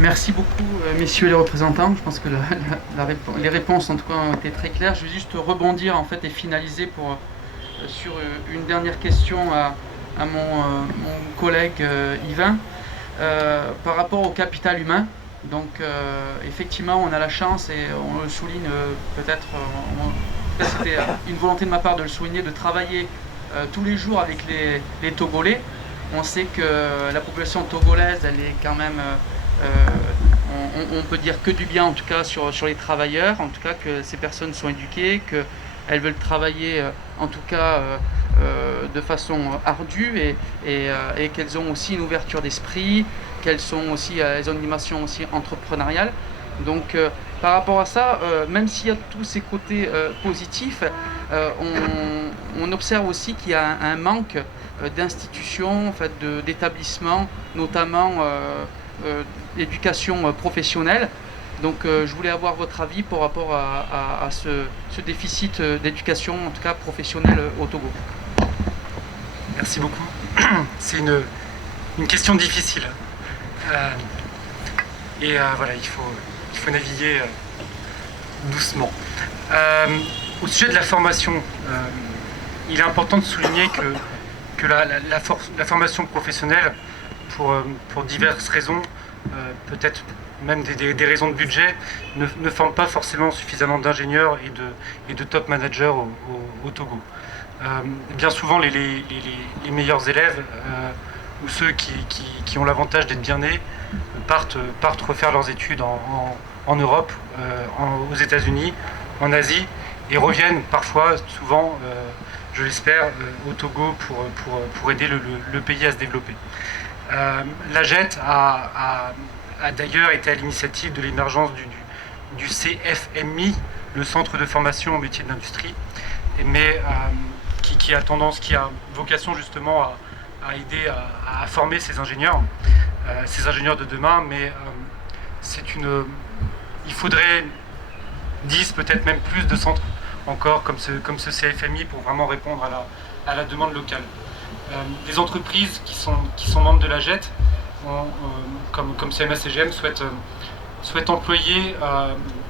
Merci beaucoup, messieurs les représentants. Je pense que les réponses, en tout cas, ont été très claires. Je vais juste rebondir en fait et finaliser sur une dernière question à mon collègue Yvain par rapport au capital humain. Donc, effectivement, on a la chance et on le souligne peut-être. C'était une volonté de ma part de le souligner, de travailler tous les jours avec les Togolais. On sait que la population togolaise, elle est quand même on peut dire que du bien en tout cas sur les travailleurs, en tout cas que ces personnes sont éduquées, qu'elles veulent travailler en tout cas de façon ardue et qu'elles ont aussi une ouverture d'esprit, elles ont une animation aussi entrepreneuriale. Donc par rapport à ça, même s'il y a tous ces côtés positifs, on observe aussi qu'il y a un manque d'institutions, en fait, d'établissements, notamment d'éducation professionnelle. Donc je voulais avoir votre avis par rapport à ce déficit d'éducation, en tout cas professionnelle au Togo. Merci beaucoup. C'est une question difficile. Voilà, il faut naviguer doucement. Au sujet de la formation, il est important de souligner que la formation professionnelle, pour diverses raisons, peut-être même des raisons de budget, ne forme pas forcément suffisamment d'ingénieurs et de top managers au Togo. Bien souvent, les meilleurs élèves ou ceux qui ont l'avantage d'être bien nés partent refaire leurs études en Europe, aux États-Unis, en Asie, et reviennent parfois, souvent, je l'espère, au Togo pour aider le pays à se développer. La JET a d'ailleurs été à l'initiative de l'émergence du CFMI, le Centre de formation au métier de l'industrie, mais qui a vocation justement à aider à former ces ingénieurs de demain, mais il faudrait 10, peut-être même plus de centres encore comme ce CFMI pour vraiment répondre à la demande locale. Les entreprises qui sont membres de la JET, comme CMA-CGM, souhaitent employer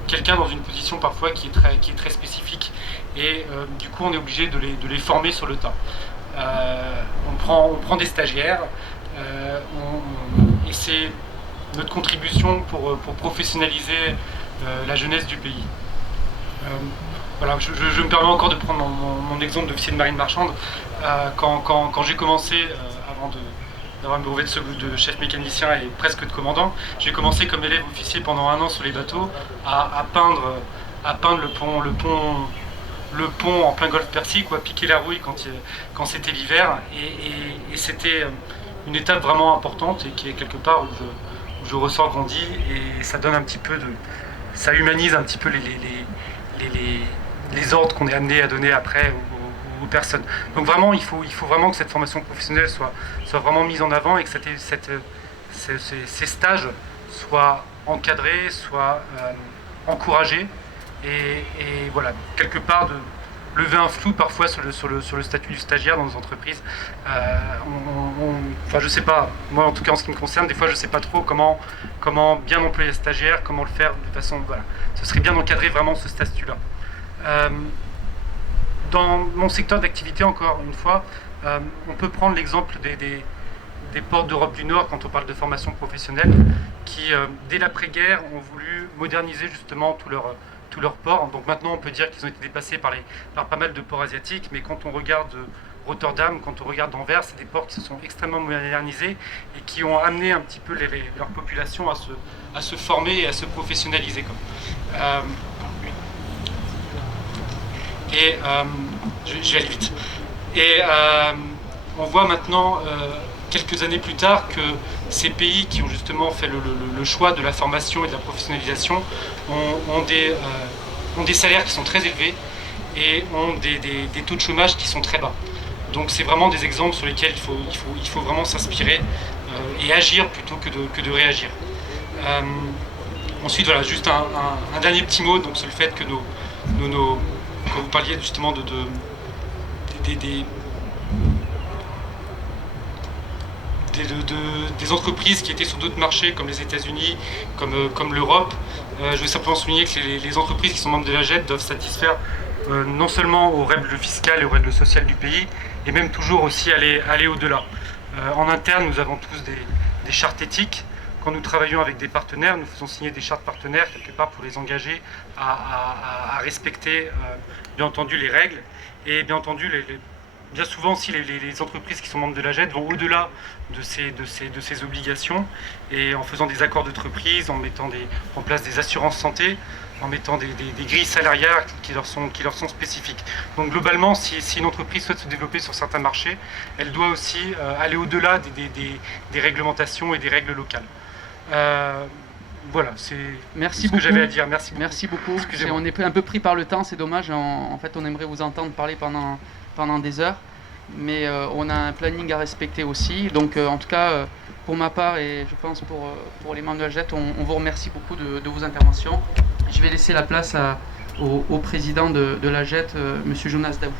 quelqu'un dans une position parfois qui est très spécifique, et du coup on est obligé de les former sur le tas. On prend des stagiaires, et c'est notre contribution pour professionnaliser la jeunesse du pays. Voilà, je me permets encore de prendre mon exemple d'officier de marine marchande. Quand j'ai commencé, avant d'avoir un brevet de chef mécanicien et presque de commandant, j'ai commencé comme élève officier pendant 1 an sur les bateaux à peindre le pont en plein golfe Persique, ou à piquer la rouille quand c'était l'hiver, et c'était une étape vraiment importante et qui est quelque part où je ressors grandi, et ça donne un petit peu ça humanise un petit peu les ordres qu'on est amené à donner après aux personnes. Donc vraiment, il faut vraiment que cette formation professionnelle soit vraiment mise en avant, et que ces stages soient encadrés, soient encouragés, et voilà, quelque part de lever un flou parfois sur le statut du stagiaire dans nos entreprises. Enfin, je sais pas, moi en tout cas en ce qui me concerne, des fois je sais pas trop comment bien employer les stagiaires, comment le faire de façon, voilà, ce serait bien d'encadrer vraiment ce statut-là. Dans mon secteur d'activité, encore une fois, on peut prendre l'exemple des ports d'Europe du Nord quand on parle de formation professionnelle, qui dès l'après-guerre ont voulu moderniser justement tous leurs ports. Donc maintenant on peut dire qu'ils ont été dépassés par pas mal de ports asiatiques, mais quand on regarde Rotterdam, quand on regarde Anvers, c'est des ports qui se sont extrêmement modernisés et qui ont amené un petit peu leur population à se former et à se professionnaliser. Je vais aller vite. Et on voit maintenant, quelques années plus tard, que ces pays qui ont justement fait le choix de la formation et de la professionnalisation ont des salaires qui sont très élevés et ont des taux de chômage qui sont très bas. Donc c'est vraiment des exemples sur lesquels il faut vraiment s'inspirer et agir plutôt que de réagir. Ensuite, voilà, juste un dernier petit mot donc, sur le fait que quand vous parliez justement des entreprises qui étaient sur d'autres marchés comme les États-Unis, comme l'Europe. Je veux simplement souligner que les entreprises qui sont membres de la GET doivent satisfaire non seulement aux règles fiscales et aux règles sociales du pays, et même toujours aussi aller au-delà. En interne, nous avons tous des chartes éthiques. Quand nous travaillons avec des partenaires, nous faisons signer des chartes partenaires quelque part pour les engager à respecter bien entendu les règles. Et bien entendu, bien souvent aussi les entreprises qui sont membres de la GET vont au-delà de ces obligations, et en faisant des accords d'entreprise, en mettant en place des assurances santé, en mettant des grilles salariales qui leur sont spécifiques. Donc globalement, si une entreprise souhaite se développer sur certains marchés, elle doit aussi aller au-delà des réglementations et des règles locales. Voilà, c'est ce que j'avais à dire. Merci beaucoup. Merci beaucoup. On est un peu pris par le temps, c'est dommage. En fait, on aimerait vous entendre parler pendant des heures, mais on a un planning à respecter aussi. Donc, en tout cas, pour ma part et je pense pour les membres de la GET, on vous remercie beaucoup de vos interventions. Je vais laisser la place au président de la GET, M. Jonas Daou.